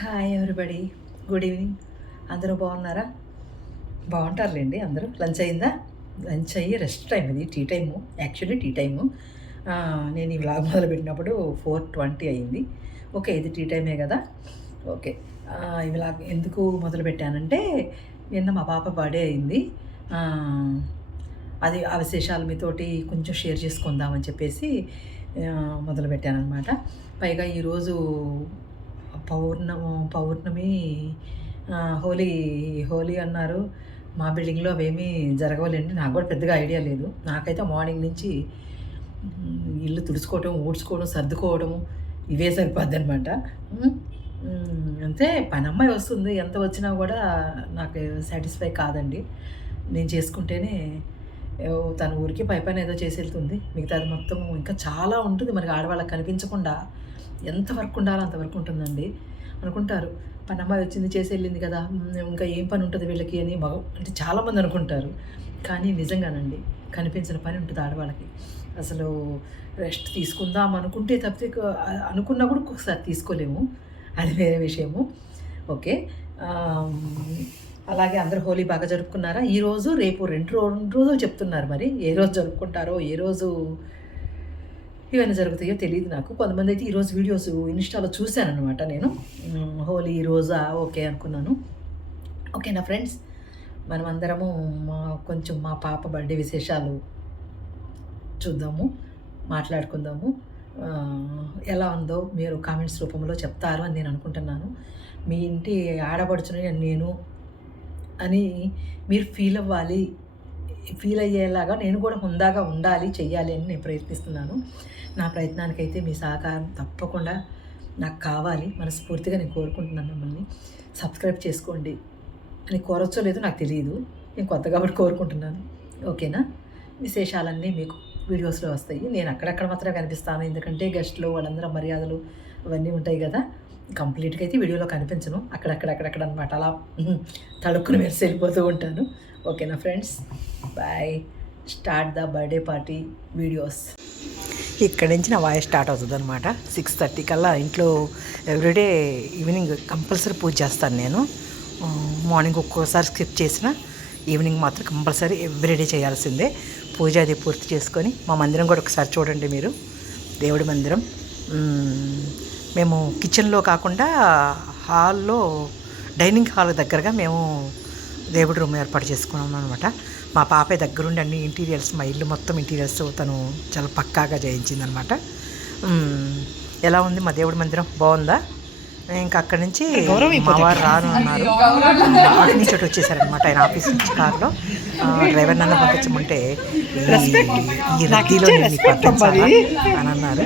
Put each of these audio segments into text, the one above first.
Hi everybody, good evening. అందరూ బాగున్నారా? బాగుంటారులేండి అందరూ. లంచ్ అయిందా? లంచ్ అయ్యి రెస్ట్ టైం, ఇది tea time, actually tea time. నేను ఈ వ్లాగ్ మొదలుపెట్టినప్పుడు 4:20 అయింది. ఓకే, ఇది టీ టైమే కదా. ఓకే, ఈ వ్లాగ్ ఎందుకు మొదలుపెట్టానంటే నిన్న మా పాప బర్త్డే అయింది. అది ఆ విశేషాలు మీతోటి కొంచెం షేర్ చేసుకుందామని చెప్పేసి మొదలుపెట్టానమాట. పైగా ఈరోజు పౌర్ణమి, హోలీ హోలీ అన్నారు. మా బిల్డింగ్లో అవేమీ జరగవులేండి. నాకు కూడా పెద్దగా ఐడియా లేదు. నాకైతే మార్నింగ్ నుంచి ఇల్లు తుడుచుకోవటం, ఊడ్చుకోవడం, సర్దుకోవడం ఇవే సరిపోద్దనమాట. అంతే, పనమ్మాయి వస్తుంది. ఎంత వచ్చినా కూడా నాకు సాటిస్ఫై కాదండి. నేను చేసుకుంటేనే తన ఊరికి పైపైన ఏదో చేసి వెళ్తుంది. మిగతాది మొత్తం ఇంకా చాలా ఉంటుంది. మనకి ఆడవాళ్ళకి కనిపించకుండా ఎంత వర్క్ ఉండాలో అంత వర్క్ ఉంటుందండి. అనుకుంటారు పనమ్మాయి వచ్చింది, చేసి వెళ్ళింది కదా, ఇంకా ఏం పని ఉంటుంది వీళ్ళకి అని అంటే చాలామంది అనుకుంటారు. కానీ నిజంగానండి, కనిపించిన పని ఉంటుంది ఆడవాళ్ళకి. అసలు రెస్ట్ తీసుకుందాం అనుకుంటే తప్పితే అనుకున్నా కూడా ఒక్కొక్కసారి తీసుకోలేము. అది వేరే విషయము. ఓకే, అలాగే అందరూ హోలీ బాగా జరుపుకున్నారా? ఈరోజు రేపు రెండు రోజులు చెప్తున్నారు. మరి ఏ రోజు జరుపుకుంటారో, ఏ రోజు ఇవన్నీ జరుగుతాయో తెలియదు నాకు. కొంతమంది అయితే ఈరోజు వీడియోస్ ఇన్స్టాలో చూశాను అనమాట. నేను హోలీ రోజా ఓకే అనుకున్నాను. ఓకేనా ఫ్రెండ్స్, మనం అందరము కొంచెం మా పాప బర్త్డే విశేషాలు చూద్దాము, మాట్లాడుకుందాము. ఎలా ఉందో మీరు కామెంట్స్ రూపంలో చెప్తారు అని నేను అనుకుంటున్నాను. మీ ఇంటి ఆడపడుచుని నేను అని మీరు ఫీల్ అయ్యేలాగా నేను కూడా హుందాగా ఉండాలి, చెయ్యాలి అని నేను ప్రయత్నిస్తున్నాను. నా ప్రయత్నానికైతే మీ సహకారం తప్పకుండా నాకు కావాలి. మనస్ఫూర్తిగా నేను కోరుకుంటున్నాను. మిమ్మల్ని సబ్స్క్రైబ్ చేసుకోండి అని కోరొచ్చో లేదో నాకు తెలియదు. నేను కొత్త కాబట్టి కోరుకుంటున్నాను. ఓకేనా? విశేషాలన్నీ మీకు వీడియోస్లో వస్తాయి. నేను అక్కడక్కడ మాత్రమే కనిపిస్తాను, ఎందుకంటే గెస్ట్లు వాళ్ళందరూ మర్యాదలు అవన్నీ ఉంటాయి కదా. కంప్లీట్గా అయితే వీడియోలో కనిపించను, అక్కడక్కడ అనమాట. అలా తడుక్కుని మెరిసి వెళ్ళిపోతూ ఉంటాను. ఓకేనా friends, bye. Start the birthday party videos. ఇక్కడి నుంచి నా వాయిస్ స్టార్ట్ అవుతుంది అనమాట. 6:30 కల్లా ఇంట్లో ఎవ్రీడే ఈవినింగ్ కంపల్సరీ పూజ చేస్తాను నేను. మార్నింగ్ ఒక్కోసారి స్కిప్ చేసిన ఈవినింగ్ మాత్రం కంపల్సరీ ఎవ్రీడే చేయాల్సిందే. పూజ అది పూర్తి చేసుకొని మా మందిరం కూడా ఒకసారి చూడండి మీరు, దేవుడి మందిరం. మేము కిచెన్లో కాకుండా హాల్లో, డైనింగ్ హాల్ దగ్గరగా మేము దేవుడి రూమ్ ఏర్పాటు చేసుకున్నాం అనమాట. మా పాపే దగ్గరుండి అన్ని ఇంటీరియర్స్, మా ఇల్లు మొత్తం ఇంటీరియర్స్ తను చాలా పక్కాగా చేయించిందనమాట. ఎలా ఉంది మా దేవుడి మందిరం? బాగుందా? ఇంకా అక్కడి నుంచి మా వారు రాను అన్నారు. ఆఫీస్ నుంచి వచ్చేసారనమాట. ఆయన ఆఫీస్ నుంచి కారులో డ్రైవర్ నన్ను పంపించమంటే ఈ రద్దీలో నేను నీకు పంపించాలా అని అన్నారు.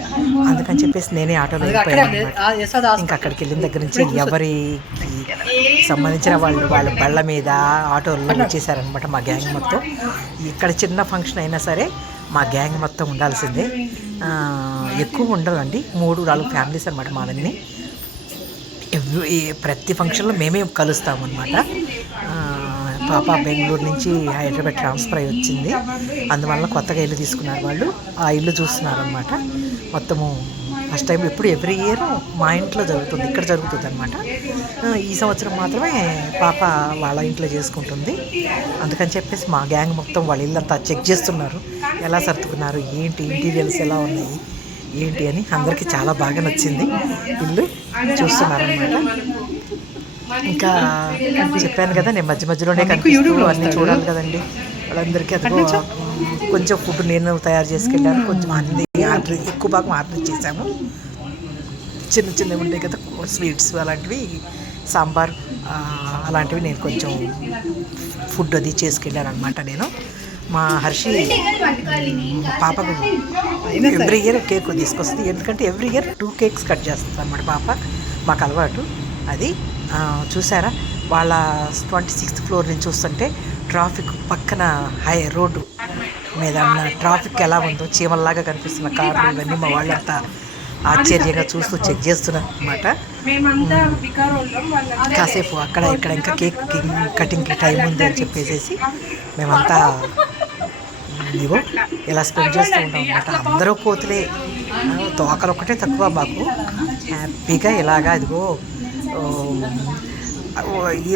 అందుకని చెప్పేసి నేనే ఆటోలో వెళ్ళిపోయాను అనమాట. ఇంకా అక్కడికి వెళ్ళిన దగ్గర నుంచి ఎవరికి సంబంధించిన వాళ్ళ బళ్ళ మీద ఆటోల్లో వచ్చేసారనమాట. మా గ్యాంగ్ మొత్తం. ఇక్కడ చిన్న ఫంక్షన్ అయినా సరే మా గ్యాంగ్ మొత్తం ఉండాల్సిందే. ఎక్కువ ఉండదండి, 3-4 ఫ్యామిలీస్ అనమాట మావన్నీ. ప్రతి ఫంక్షన్లో మేమే కలుస్తామన్నమాట. పాప బెంగళూరు నుంచి హైదరాబాద్ ట్రాన్స్ఫర్ అయ్యి వచ్చింది. అందువల్ల కొత్తగా ఇల్లు తీసుకున్నారు వాళ్ళు. ఆ ఇల్లు చూస్తున్నారనమాట. మొత్తము ఫస్ట్ టైం ఎప్పుడు ఎవ్రీ ఇయర్ మా ఇంట్లో జరుగుతుంది, ఇక్కడ జరుగుతుంది అనమాట. ఈ సంవత్సరం మాత్రమే పాప వాళ్ళ ఇంట్లో చేసుకుంటుంది. అందుకని చెప్పేసి మా గ్యాంగ్ మొత్తం వాళ్ళ ఇల్లంతా చెక్ చేస్తున్నారు, ఎలా సర్దుకున్నారు, ఏంటి ఇంటీరియర్స్ ఎలా ఉన్నాయి ఏంటి అని. అందరికీ చాలా బాగా నచ్చింది ఇల్లు, చూస్తున్నారనమాట. ఇంకా చెప్పాను కదా, నేను మధ్య మధ్యలోనే కనిపిస్తూ అన్నీ చూడాలి కదండి వాళ్ళందరికీ. అది కొంచెం ఫుడ్ నేను తయారు చేసుకెళ్ళాను, కొంచెం అన్ని ఆర్డర్, ఎక్కువ భాగం ఆర్డర్ చేశాము. చిన్నవి ఉంటాయి కదా స్వీట్స్ అలాంటివి, సాంబార్ అలాంటివి నేను కొంచెం ఫుడ్ అది చేసుకెళ్ళాను అనమాట. నేను మా హర్షి పాపకు ఎవ్రీ ఇయర్ కేక్ తీసుకొస్తుంది, ఎందుకంటే ఎవ్రీ ఇయర్ 2 కేక్స్ కట్ చేస్తుంది అనమాట పాప. మాకు అలవాటు అది. చూసారా, వాళ్ళ 26th ఫ్లోర్ నుంచి చూస్తుంటే ట్రాఫిక్ పక్కన రోడ్డు మీద ఉన్న ట్రాఫిక్ ఎలా ఉందో, చీమల్లాగా కనిపిస్తున్న కార్లు ఇవన్నీ మా వాళ్ళంతా ఆశ్చర్యంగా చూస్తూ చెక్ చేస్తున్నారు అనమాట. కాసేపు అక్కడ ఇక్కడ ఇంకా కేక్ కటింగ్కి టైం ఉంది అని చెప్పేసి మేమంతా ఇదిగో ఇలా స్పెండ్ చేస్తూ ఉంటాం అనమాట. అందరూ కోతులే, తోకలు ఒక్కటే తక్కువ మాకు. హ్యాపీగా ఇలాగా ఇదిగో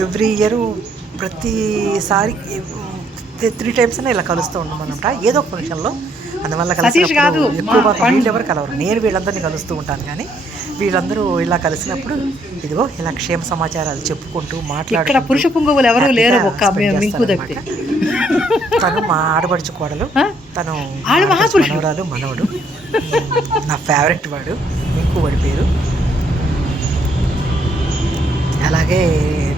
ఎవ్రీ ఇయర్ ప్రతిసారి 3 times అయినా ఇలా కలుస్తూ ఉన్నాం అనమాట, ఏదో ఒక ఫంక్షన్లో. అందువల్ల కలిసినప్పుడు ఎక్కువ వీళ్ళు ఎవరు కలవరు, నేను వీళ్ళందరినీ కలుస్తూ ఉంటాను. కానీ వీళ్ళందరూ ఇలా కలిసినప్పుడు ఇదిగో ఇలా క్షేమ సమాచారాలు చెప్పుకుంటూ మాట్లాడుతూ పురుష పుంగవులు ఎవరు లేరు, తను మా ఆడపడుచు కోడలు, తను మనవరాలు మనవడు, నా ఫేవరెట్ వాడు మింకు వాడి పేరు. అలాగే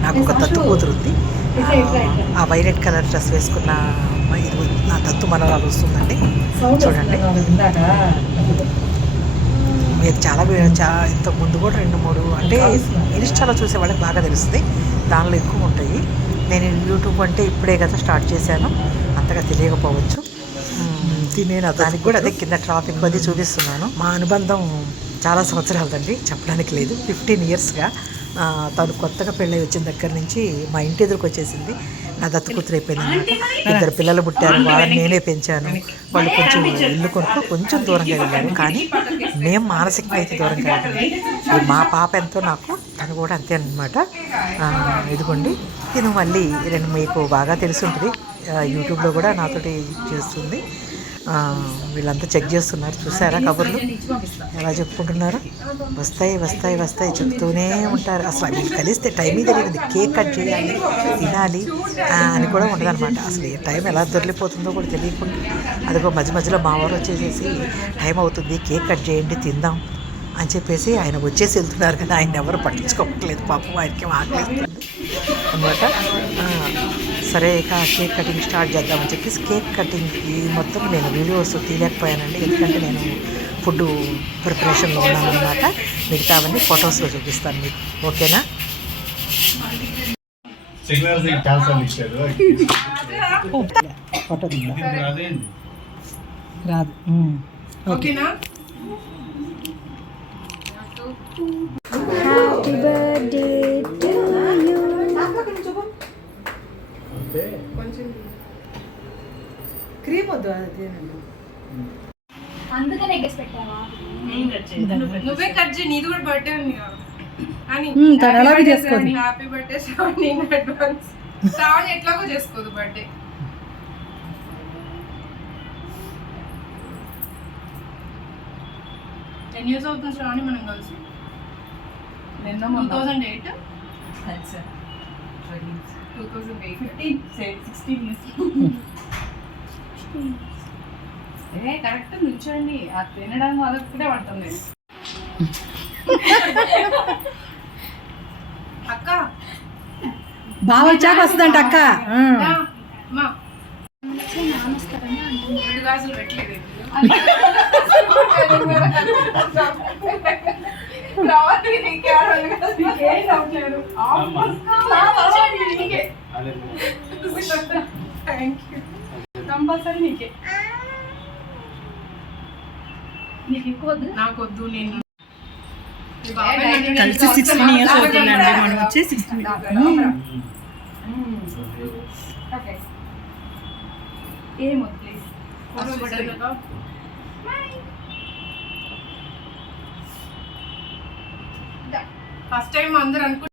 నాకు ఒక దత్తు కూతురు ఉంది, ఆ వైలెట్ కలర్ డ్రెస్ వేసుకున్న ఇది నా దత్తు మనవరాలు వస్తుందండి. చూడండి, మీరు చాలా ఇంతకు ముందు కూడా 2-3 అంటే ఇన్స్టాలో చూసే వాళ్ళకి బాగా తెలుస్తుంది, దానిలో ఎక్కువ ఉంటాయి. నేను యూట్యూబ్ అంటే ఇప్పుడే కదా స్టార్ట్ చేశాను, అంతగా తెలియకపోవచ్చు. నేను దానికి కూడా అదే కింద ట్రాఫిక్ అది చూపిస్తున్నాను. మా అనుబంధం చాలా సంవత్సరాలదండి, చెప్పడానికి లేదు. 15 yearsగా తను కొత్తగా పెళ్ళి వచ్చిన దగ్గర నుంచి మా ఇంటి ఎదురుకు వచ్చేసింది. నా దత్తు కూతురు అయిపోయింది అనమాట. 2 పిల్లలు పుట్టారు, వాళ్ళని నేనే పెంచాను. వాళ్ళు కొంచెం ఇల్లు కొనుక్కు కొంచెం దూరంగా వెళ్ళారు, కానీ మేము మానసికంగా అయితే దూరంగా వెళ్ళాము. మా పాప ఎంతో నాకు తను కూడా అంతే అనమాట. ఇదిగోండి, ఇది మళ్ళీ మీకు బాగా తెలిసి ఉంటుంది, యూట్యూబ్లో కూడా నాతోటి చేస్తుంది. వీళ్ళంతా చెక్ చేస్తున్నారు, చూసారా కబుర్లు ఎలా చెప్పుకుంటున్నారు. వస్తాయి వస్తాయి వస్తాయి చెప్తూనే ఉంటారు. అసలు వీళ్ళు కలిస్తే టైమే తెలియదు, కేక్ కట్ చేయాలి తినాలి అని కూడా ఉండదు అనమాట. అసలు ఈ టైం ఎలా దొరికిపోతుందో కూడా తెలియకుండా అదిగో మధ్య మధ్యలో మా వారు వచ్చేసేసి టైం అవుతుంది కేక్ కట్ చేయండి తిందాం అని చెప్పేసి ఆయన వచ్చేసి వెళ్తున్నారు, కానీ ఆయన ఎవరు పట్టించుకోవట్లేదు, పాపం ఆయనకి ఆకలిస్తుంది అనమాట. సరే ఇక కేక్ కటింగ్ స్టార్ట్ చేద్దామని చెప్పేసి కేక్ కటింగ్కి మొత్తం నేను వీడియోస్ తీయలేకపోయానండి, ఎందుకంటే నేను ఫుడ్ ప్రిపరేషన్లో ఉన్నాను అనమాట. మిగతావన్నీ ఫొటోస్లో చూపిస్తాను మీకు, ఓకేనా. రాదు, ఓకేనా. Happy birthday to you. Cream వద్దు, అందుకనే గెస్ పెట్టావా? నువ్వే కట్ చేయి, నీది కూడా బర్త్డే ఉంది అని అలాగే చేసుకోండి. Happy birthday Shravani in advance. Shravani ఎట్లాగో చేసుకోదు బర్త్డే. ఎన్ని ఇయర్స్ అవుతుంది శ్రావణి మనం కలిసి? 2008 కరెక్ట్ నిల్చోండి, ఆ తినడానికి అదొక్కటే పడుతుంది. అక్క బాగా వచ్చాక వస్తుందంట అక్క. గాజులు పెట్టలేదు కంపల్సరీ నీకే. నాకొద్దు, నేను కలిసి 16 years అవుతుందండి, మనం వచ్చి 16. ఏమొద్దు ప్లీజ్. ఫస్ట్ టైం అందరూ అనుకుంటున్నారు